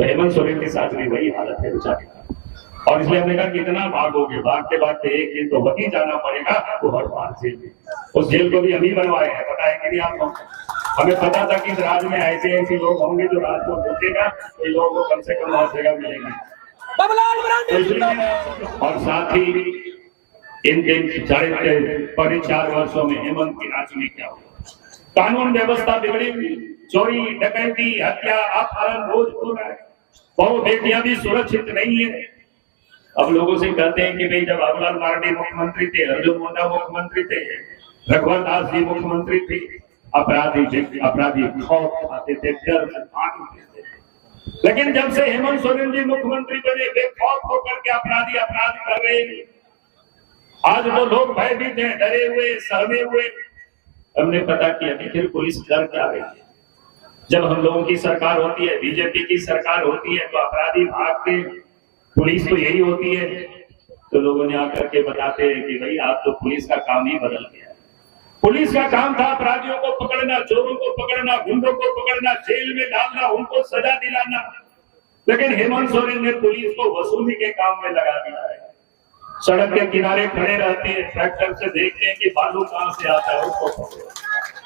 तो हेमंत सोरेन के साथ भी वही हालत है बेचारे का। और इसलिए हमने कहा कितना भागोगे, भागते भागते एक दिन तो वही जाना पड़ेगा, वो हर बार जेल में। उस जेल को भी अभी बनवाए हैं, पता है कि नहीं आपको? हमें पता था कि इस राज्य में ऐसे ऐसे लोग होंगे जो राज को सोचेगा, तो लोगों को कम से कम और जगह मिलेगी। और साथ ही इन 4 वर्षों में हेमंत की राज में क्या हुआ? कानून व्यवस्था बिगड़ी हुई, चोरी डकैती हत्या अपहरण रोज हो रहा है, बहु बेटियां भी सुरक्षित नहीं है। अब लोगों से कहते हैं कि भाई जब बाबूलाल मरांडी मुख्यमंत्री थे, अर्जुन मुंडा मुख्यमंत्री थे, रघुवर दास जी मुख्यमंत्री थे, अपराधी खौफ खाते थे, डर से भाग उठते थे। लेकिन जब से हेमंत सोरेन जी मुख्यमंत्री बने, बेखौफ होकर के अपराधी अपराध कर रहे हैं। आज वो लोग भयभीत हैं, डरे हुए, सहमे हुए। हमने पता किया कि फिर पुलिस डर क्या रही है। जब हम लोगों की सरकार होती है, बीजेपी की सरकार होती है, तो अपराधी भागते, पुलिस तो यही होती है। तो लोगों ने आकर के बताते हैं कि भाई आप तो पुलिस का काम ही बदल गया। पुलिस का काम था अपराधियों को पकड़ना, चोरों को पकड़ना, गुंडों को पकड़ना, जेल में डालना, उनको सजा दिलाना। लेकिन हेमंत सोरेन ने पुलिस को वसूली के काम में लगा दिया है। सड़क के किनारे खड़े रहते हैं, ट्रैक्टर से देखते हैं कि बालू कहां से आता है, उसको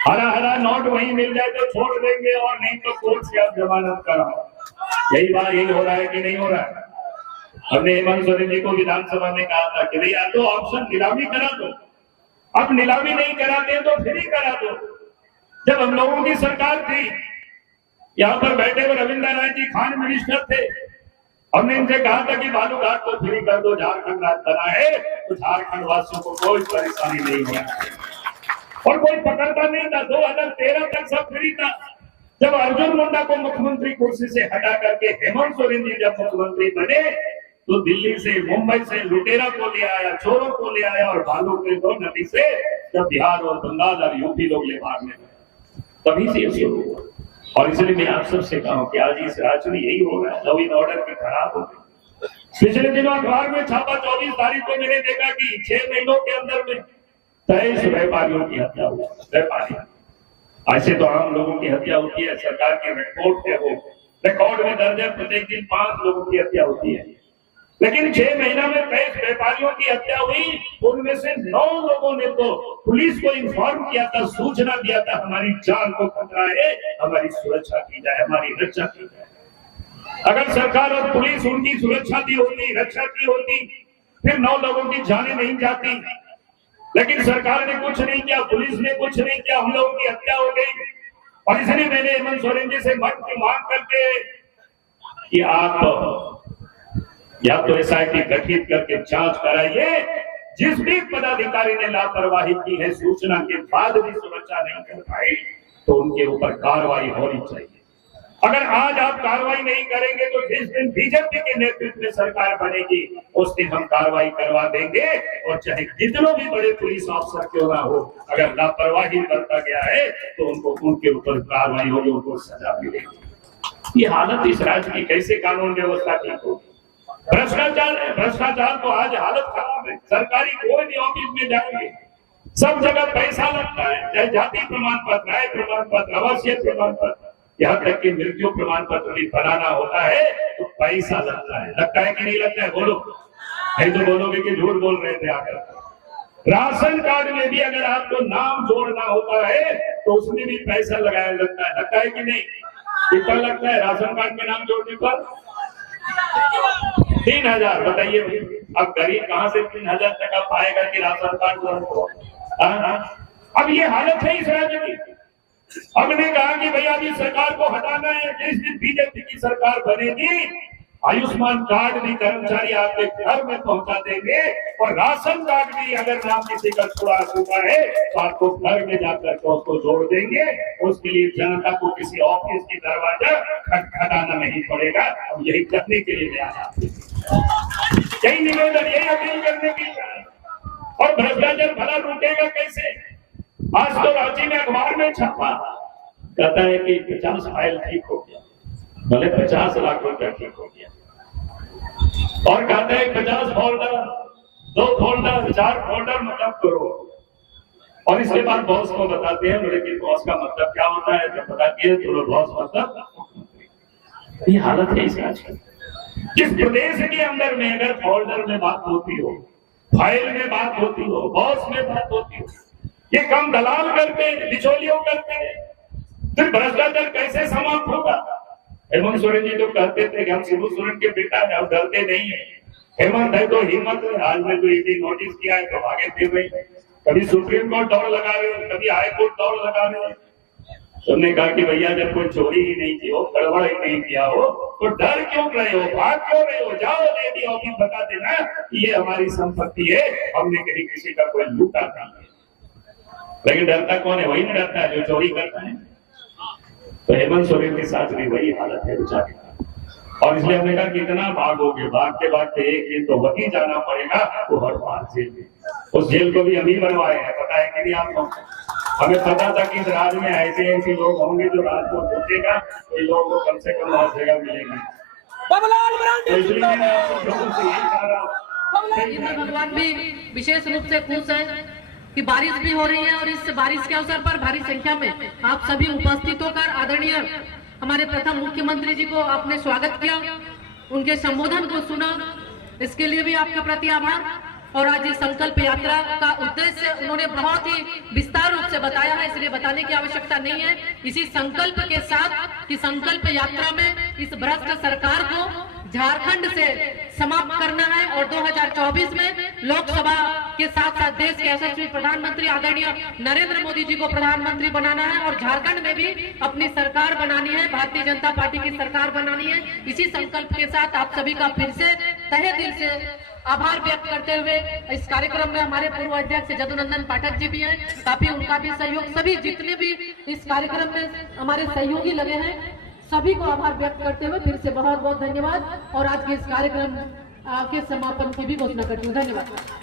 हरा हरा नोट वहीं मिल जाए तो छोड़ देंगे, और नहीं तो कोर्ट से आप जमानत कराओ। यही बात यही हो रहा है कि नहीं हो रहा है? हमने हेमंत सोरेन जी को विधानसभा में कहा था कि भैया तो ऑप्शन नीलामी करा दो। अब नीलामी नहीं कराते तो फ्री करा दो। जब हम लोगों की सरकार थी, यहाँ पर बैठे हुए रविंद्र राय जी खान मिनिस्टर थे, हमने इनसे कहा था कि बालू घाट को फ्री कर दो, झारखंड राज्य बना है तो झारखंड वासियों को कोई परेशानी नहीं होना। और कोई पकड़ता नहीं था। 2013 तक सब फ्री था। जब अर्जुन मुंडा को मुख्यमंत्री कुर्सी से हटा करके हेमंत सोरेन जी जब मुख्यमंत्री बने, तो दिल्ली से, मुंबई से लुटेरा को ले आया, चोरों को ले आया, और बालू के 2 नदी से जब बिहार और बंगाल और यूपी लोग ले भागने लगे, तभी से शुरू हुआ। और इसलिए मैं आप सबसे कहूं कि आज इस राज्य में यही हो रहा है, लॉ एंड ऑर्डर की खराब हो गई। पिछले दिनों अखबार में छापा, 24 तारीख को मैंने देखा कि 6 महीनों के अंदर में 23 व्यापारियों की हत्या हुई। व्यापारी, ऐसे तो आम लोगों की हत्या होती है, सरकार की रिपोर्ट है, वो रिकॉर्ड में दर्ज है, प्रत्येक दिन 5 लोगों की हत्या होती है। लेकिन 6 महीना में 23 व्यापारियों की हत्या हुई। उनमें से 9 लोगों ने तो पुलिस को इन्फॉर्म किया था, सूचना दिया था, हमारी जान को खतरा है, हमारी सुरक्षा की जाए, हमारी रक्षा की जाए। अगर सरकार और पुलिस उनकी सुरक्षा की होती, रक्षा की होती, फिर 9 लोगों की जानें नहीं जाती। लेकिन सरकार ने कुछ नहीं किया, पुलिस ने कुछ नहीं किया, हम लोगों की हत्या हो गई। और इसलिए मैंने हेमंत सोरेन जी से मत की मांग करके कि आप या तो एसआईटी गठित करके जांच कराइए। जिस भी पदाधिकारी ने लापरवाही की है, सूचना के बाद भी सुरक्षा नहीं कर पाई, तो उनके ऊपर कार्रवाई होनी चाहिए। अगर आज आप कार्रवाई नहीं करेंगे तो जिस दिन बीजेपी के नेतृत्व में सरकार बनेगी, उस दिन हम कार्रवाई करवा देंगे। और चाहे कितने भी बड़े पुलिस अफसर क्यों ना हो, अगर लापरवाही बरता गया है तो उनके ऊपर कार्रवाई होगी, उनको सजा मिलेगी। ये हालत इस राज्य की कैसे कानून व्यवस्था ठीक होगी? भ्रष्टाचार तो आज हालत खराब है। सरकारी कोई भी ऑफिस में जाएंगे, सब जगह पैसा लगता है, चाहे जाति प्रमाण पत्र, आय प्रमाण पत्र, आवासीय प्रमाण पत्र, यहाँ तक कि मृत्यु प्रमाण पत्र भी बनाना होता है तो पैसा लगता है कि नहीं लगता है? बोलो, नहीं तो बोलोगे कि झूठ बोल रहे थे आकर। राशन कार्ड में भी अगर आपको नाम जोड़ना होता है तो उसमें भी पैसा लगाया लगता है कि नहीं? कितना लगता है राशन कार्ड में नाम जोड़ने पर? 3000। बताइए अब गरीब कहां से 3000 टका पाएगा कि राशन कार्ड को? अब ये हालत है इस राज्य की। हमने कहा कि भैया अभी सरकार को हटाना है। जिस दिन बीजेपी की सरकार बनेगी, आयुष्मान कार्ड भी कर्मचारी आपके घर में पहुंचा देंगे, और राशन कार्ड भी अगर नाम किसी का छुड़ा चुका है तो आपको घर में जाकर के उसको जोड़ देंगे। उसके लिए जनता को किसी ऑफिस की दरवाजा खटखटाना नहीं पड़ेगा। अब यही करने के लिए मैं आया, यही निवेदन, यही अपील करने की। और भ्रष्टाचार भला रुकेगा कैसे? आज तो रांची में अखबार में छपा, कहता है कि 50 फाइल ठीक हो गया, भले 50 लाख रुपया ठीक हो गया, और कहते हैं 50 फोल्डर, 2 फोल्डर, 4 फोल्डर मतलब करो। और इसके बाद बॉस को बताते हैं, बोले कि बॉस का मतलब क्या होता है? जब बताती है तो बॉस मतलब ये हालत है इस राज्य की। जिस प्रदेश के अंदर में अगर फोल्डर में बात होती हो, फाइल में बात होती हो, बॉस में बात होती हो, ये काम दलाल करते, बिचौलियों करते, फिर भ्रष्टाचार कैसे समाप्त होगा? हेमंत सोरेन जी तो कहते थे कि हम शिबू सोरेन के बेटा है, अब डरते नहीं है। हेमंत है तो हिम्मत है, आज में तो ईडी नोटिस किया है तो आगे फिर रही, कभी सुप्रीम कोर्ट दौड़ लगा रहे हो, कभी हाई कोर्ट दौड़ लगा रहे हो। तुमने कहा कि भैया जब कोई चोरी ही नहीं की हो, गड़बड़ ही नहीं किया हो, तो डर क्यों रहे हो, भाग क्यों रहे हो? जाओ लेडी ऑफिस बता देना कि ये हमारी संपत्ति है, हमने कहीं किसी का कोई लूटा नहीं है। लेकिन डरता कौन है? वही नहीं डरता है जो चोरी करता है। तो हेमंत सोरेन के साथ भी वही हालत है बेचारे। और इसलिए हमने कहा कितना भागोगे, भागते भागते एक दिन तो वही जाना पड़ेगा, वो हर बार जेल में। उस जेल को भी हम ही बनवाए हैं, पता है कि नहीं आप लोग? हमें पता था कि इस राज्य में ऐसे ऐसे लोग होंगे जो राज को सोचेगा, तो लोगों को कम से कम और जगह मिलेगी। तो इसलिए मैं आप लोगों से यही कह रहा हूँ, इंद्र भगवान भी विशेष रूप से खुश है कि बारिश भी हो रही है और इस बारिश के अवसर पर भारी संख्या में आप सभी उपस्थित होकर आदरणीय हमारे प्रथम मुख्यमंत्री जी को आपने स्वागत किया, उनके संबोधन को सुना, इसके लिए भी आपके प्रति आभार। और आज इस संकल्प यात्रा का उद्देश्य उन्होंने बहुत ही विस्तार रूप से बताया है, इसलिए बताने की आवश्यकता नहीं है। इसी संकल्प के साथ कि संकल्प यात्रा में इस भ्रष्ट सरकार को झारखंड से समाप्त करना है और 2024 में लोकसभा के साथ साथ देश के यशस्वी प्रधानमंत्री आदरणीय नरेंद्र मोदी जी को प्रधानमंत्री बनाना है और झारखंड में भी अपनी सरकार बनानी है, भारतीय जनता पार्टी की सरकार बनानी है। इसी संकल्प के साथ आप सभी का फिर से तहे दिल से आभार व्यक्त करते हुए इस कार्यक्रम में हमारे पूर्व अध्यक्ष जदुनंदन पाठक जी भी हैं, काफी उनका भी सहयोग, सभी जितने भी इस कार्यक्रम में हमारे सहयोगी लगे हैं सभी को आभार व्यक्त करते हुए फिर से बहुत बहुत धन्यवाद। और आज के इस कार्यक्रम के समापन की भी घोषणा करती हूँ। धन्यवाद।